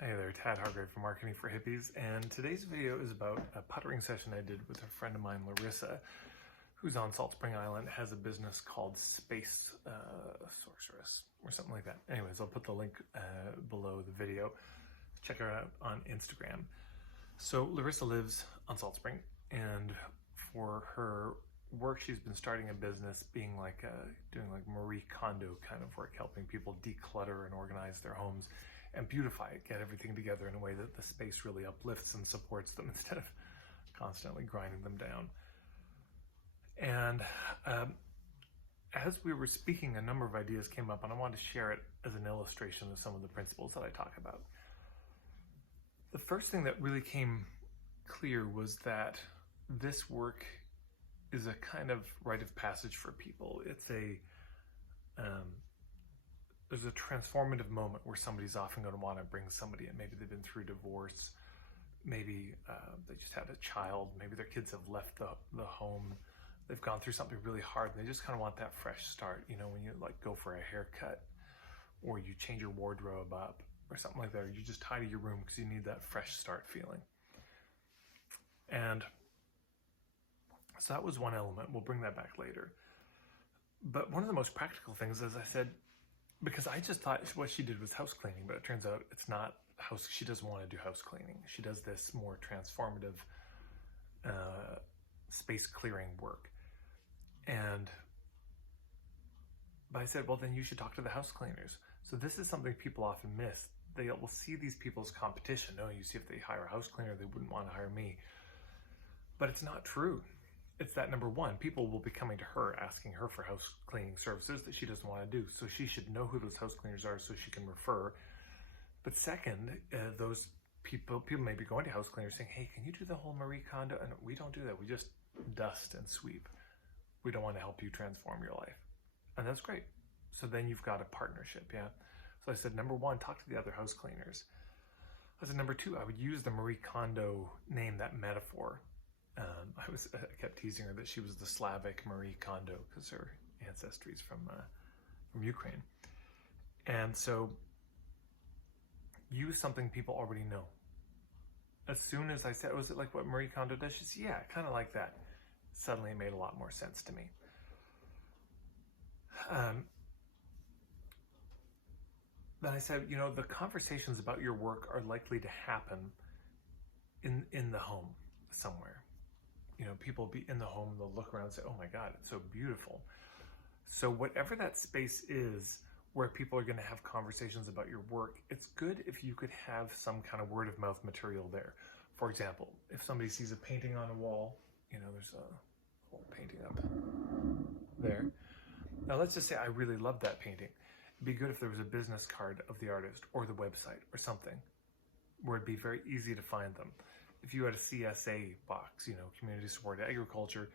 Hey there, Tad Hargrave from Marketing for Hippies, and today's video is about a puttering session I did with a friend of mine, Laryssa, who's on Salt Spring Island, has a business called Space Sorceress, or something like that. Anyways, I'll put the link below the video. Check her out on Instagram. So Laryssa lives on Salt Spring, and for her work, she's been starting a business being like doing like Marie Kondo kind of work, helping people declutter and organize their homes and beautify it, get everything together in a way that the space really uplifts and supports them instead of constantly grinding them down. And as we were speaking, a number of ideas came up, and I wanted to share it as an illustration of some of the principles that I talk about. The first thing that really came clear was that this work is a kind of rite of passage for people. It's there's a transformative moment where somebody's often going to want to bring somebody in. Maybe they've been through divorce, maybe they just had a child, maybe their kids have left the home, they've gone through something really hard, and they just kind of want that fresh start. You know, when you like go for a haircut, or you change your wardrobe up, or something like that, or you just tidy your room because you need that fresh start feeling. And so that was one element. We'll bring that back later. But one of the most practical things, as I said, because I just thought what she did was house cleaning, but it turns out it's not house. She doesn't want to do house cleaning. She does this more transformative space clearing work. But I said, well, then you should talk to the house cleaners. So this is something people often miss. They will see these people as competition. No, you see, if they hire a house cleaner, they wouldn't want to hire me. But it's not true. It's that, number one, people will be coming to her asking her for house cleaning services that she doesn't want to do. So she should know who those house cleaners are so she can refer. But second, those people may be going to house cleaners saying, hey, can you do the whole Marie Kondo? And we don't do that. We just dust and sweep. We don't want to help you transform your life. And that's great. So then you've got a partnership, yeah? So I said, number one, talk to the other house cleaners. I said, number two, I would use the Marie Kondo name, that metaphor. I kept teasing her that she was the Slavic Marie Kondo because her ancestry is from Ukraine. And so use something people already know. As soon as I said, was it like what Marie Kondo does? She said, yeah, kind of like that. Suddenly it made a lot more sense to me. Then I said, you know, the conversations about your work are likely to happen in the home somewhere. You know, people will be in the home, they'll look around and say, oh my God, it's so beautiful. So whatever that space is where people are going to have conversations about your work, it's good if you could have some kind of word of mouth material there. For example, if somebody sees a painting on a wall, you know, there's a whole painting up there. Now let's just say I really love that painting. It'd be good if there was a business card of the artist or the website or something where it'd be very easy to find them. If you had a CSA box, you know, Community Supported Agriculture,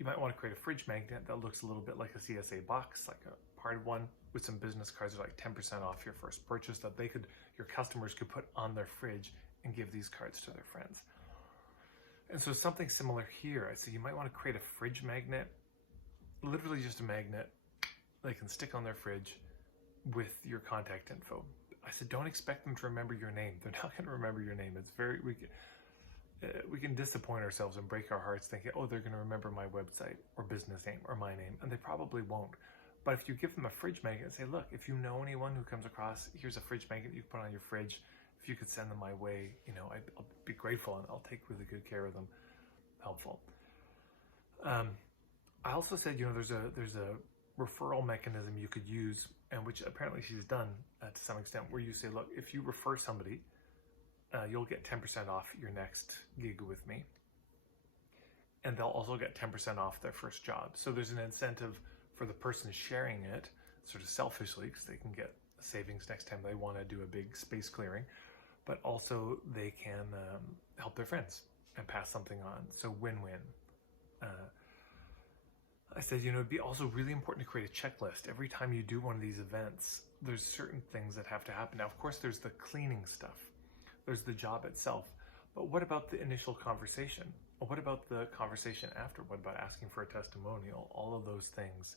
you might want to create a fridge magnet that looks a little bit like a CSA box, like a part of one, with some business cards that are like 10% off your first purchase that your customers could put on their fridge and give these cards to their friends. And so something similar here. I said you might want to create a fridge magnet, literally just a magnet they can stick on their fridge with your contact info. I said, don't expect them to remember your name. They're not going to remember your name. It's very, we can disappoint ourselves and break our hearts thinking, oh, they're going to remember my website or business name or my name, and they probably won't. But if you give them a fridge magnet and say, look, if you know anyone who comes across, here's a fridge magnet you can put on your fridge. If you could send them my way, you know, I'll be grateful and I'll take really good care of them. Helpful. I also said, you know, there's a referral mechanism you could use, and which apparently she's done to some extent, where you say, look, if you refer somebody, you'll get 10% off your next gig with me. And they'll also get 10% off their first job. So there's an incentive for the person sharing it, sort of selfishly, because they can get savings next time they want to do a big space clearing, but also they can help their friends and pass something on. So win-win. I said, you know, it'd be also really important to create a checklist. Every time you do one of these events, there's certain things that have to happen. Now, of course, there's the cleaning stuff. There's the job itself. But what about the initial conversation? Or what about the conversation after? What about asking for a testimonial? All of those things,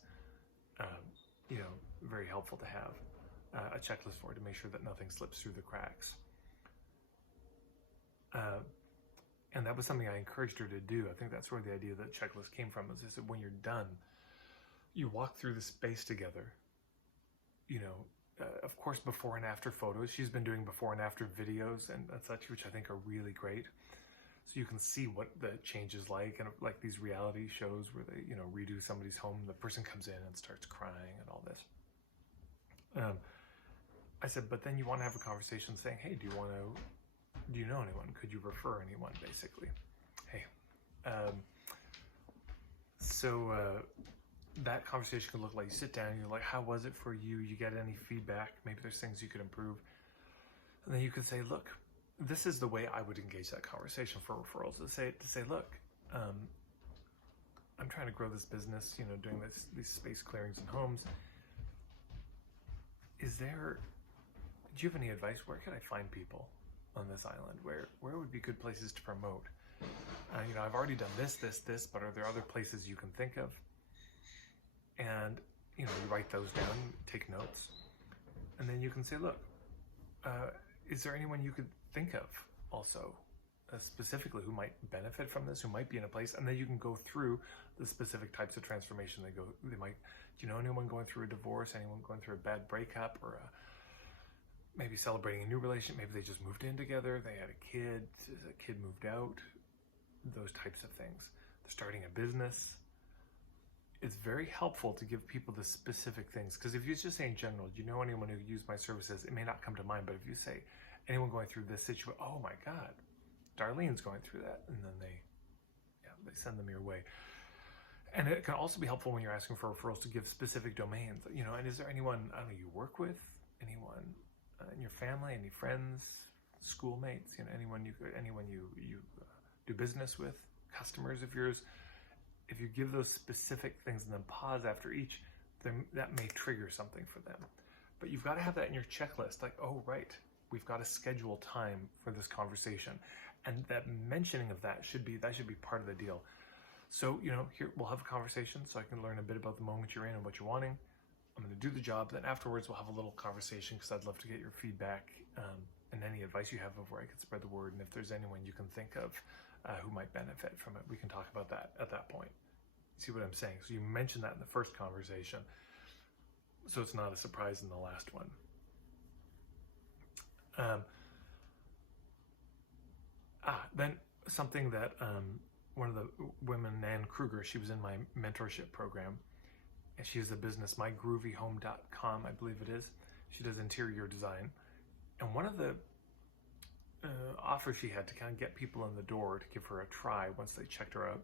you know, very helpful to have a checklist for, to make sure that nothing slips through the cracks. And that was something I encouraged her to do. I think that's where the idea of that checklist came from. Is I said, when you're done, you walk through the space together. Of course, before and after photos. She's been doing before and after videos and such, which I think are really great. So you can see what the change is like, and like these reality shows where they, redo somebody's home. The person comes in and starts crying and all this. I said, but then you want to have a conversation saying, hey, do you know anyone? Could you refer anyone, basically? Hey. That conversation could look like you sit down, you're like, how was it for you? You get any feedback? Maybe there's things you could improve. And then you could say, look, this is the way I would engage that conversation for referrals. To say, look, I'm trying to grow this business, doing these space clearings in homes. Do you have any advice? Where could I find people on this island? Where would be good places to promote? I've already done this, but are there other places you can think of? And, you write those down, take notes, and then you can say, look, is there anyone you could think of also, specifically who might benefit from this, who might be in a place? And then you can go through the specific types of transformation do you know anyone going through a divorce, anyone going through a bad breakup, or maybe celebrating a new relationship? Maybe they just moved in together, they had a kid moved out, those types of things. They're starting a business. It's very helpful to give people the specific things, because if you just say in general, do you know anyone who used my services, it may not come to mind. But if you say, anyone going through this situation, oh my God, Darlene's going through that, and then they send them your way. And it can also be helpful when you're asking for referrals to give specific domains, and is there anyone, you work with, anyone in your family, any friends, schoolmates, anyone you do business with, customers of yours. If you give those specific things and then pause after each, then that may trigger something for them. But you've got to have that in your checklist, like, oh, right, we've got to schedule time for this conversation. And that mentioning of that should be part of the deal. So, here we'll have a conversation so I can learn a bit about the moment you're in and what you're wanting. I'm going to do the job. Then afterwards, we'll have a little conversation because I'd love to get your feedback and any advice you have of where I can spread the word. And if there's anyone you can think of who might benefit from it, we can talk about that at that point. See what I'm saying? So you mentioned that in the first conversation, so it's not a surprise in the last one. Then something that one of the women, Nan Kruger, she was in my mentorship program, and she has a business, mygroovyhome.com, I believe it is. She does interior design, and one of the offers she had to kind of get people in the door to give her a try once they checked her out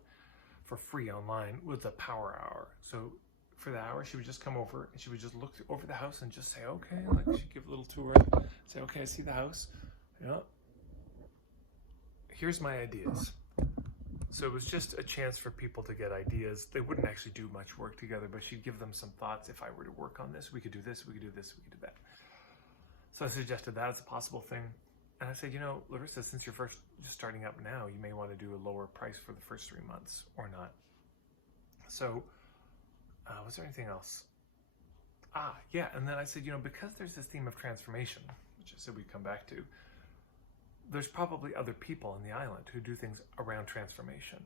for free online was a power hour. So for the hour, she would just come over and she would just look over the house and just say, okay, like she'd give a little tour, say, okay, I see the house. Here's my ideas. So it was just a chance for people to get ideas. They wouldn't actually do much work together, but she'd give them some thoughts. If I were to work on this, we could do this, we could do this, we could do that. So I suggested that as a possible thing. And I said, Laryssa, since you're just starting up now, you may want to do a lower price for the first 3 months or not. So was there anything else? And then I said, because there's this theme of transformation, which I said we'd come back to, there's probably other people on the island who do things around transformation.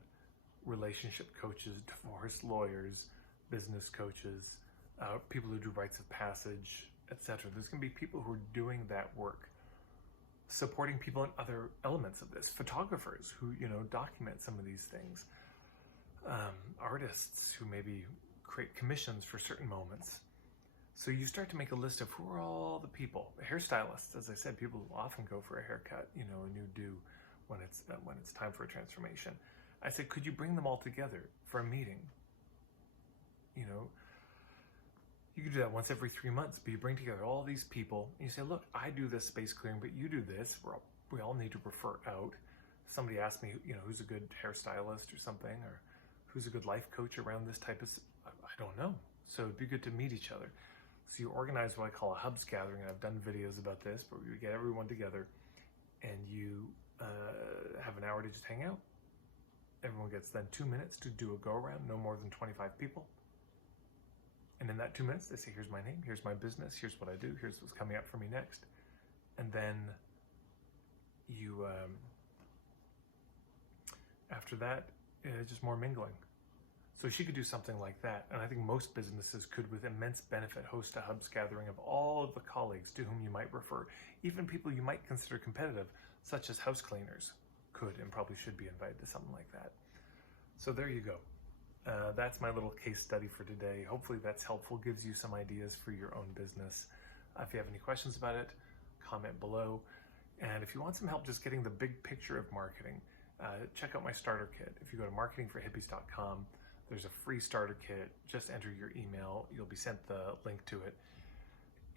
Relationship coaches, divorce lawyers, business coaches, people who do rites of passage, etc. There's going to be people who are doing that work, supporting people in other elements of this, photographers who, document some of these things, artists who maybe create commissions for certain moments. So you start to make a list of who are all the people. Hairstylists, as I said, people often go for a haircut, a new do when it's time for a transformation. I said, could you bring them all together for a meeting? You could do that once every 3 months, but you bring together all these people and you say, look, I do this space clearing, but you do this. We all need to refer out. Somebody asked me, who's a good hairstylist or something, or who's a good life coach around this type of, I don't know. So it'd be good to meet each other. So you organize what I call a hubs gathering, and I've done videos about this, but we get everyone together and you have an hour to just hang out. Everyone gets then 2 minutes to do a go around, no more than 25 people. And in that 2 minutes, they say, here's my name, here's my business, here's what I do, here's what's coming up for me next. And then you After that, just more mingling. So she could do something like that, and I think most businesses could, with immense benefit, host a hubs gathering of all of the colleagues to whom you might refer, even people you might consider competitive, such as house cleaners, could and probably should be invited to something like that. So there you go. That's my little case study for today. Hopefully that's helpful, gives you some ideas for your own business. If you have any questions about it, comment below. And if you want some help just getting the big picture of marketing, check out my starter kit. If you go to marketingforhippies.com, there's a free starter kit. Just enter your email. You'll be sent the link to it.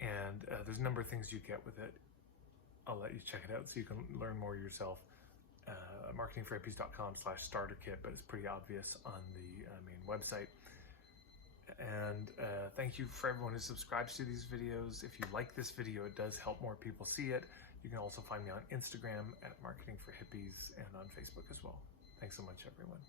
And there's a number of things you get with it. I'll let you check it out so you can learn more yourself. Marketingforhippies.com/starter kit, but it's pretty obvious on the main website. And thank you for everyone who subscribes to these videos. If you like this video, it does help more people see it. You can also find me on Instagram at Marketing for Hippies and on Facebook as well. Thanks so much, everyone.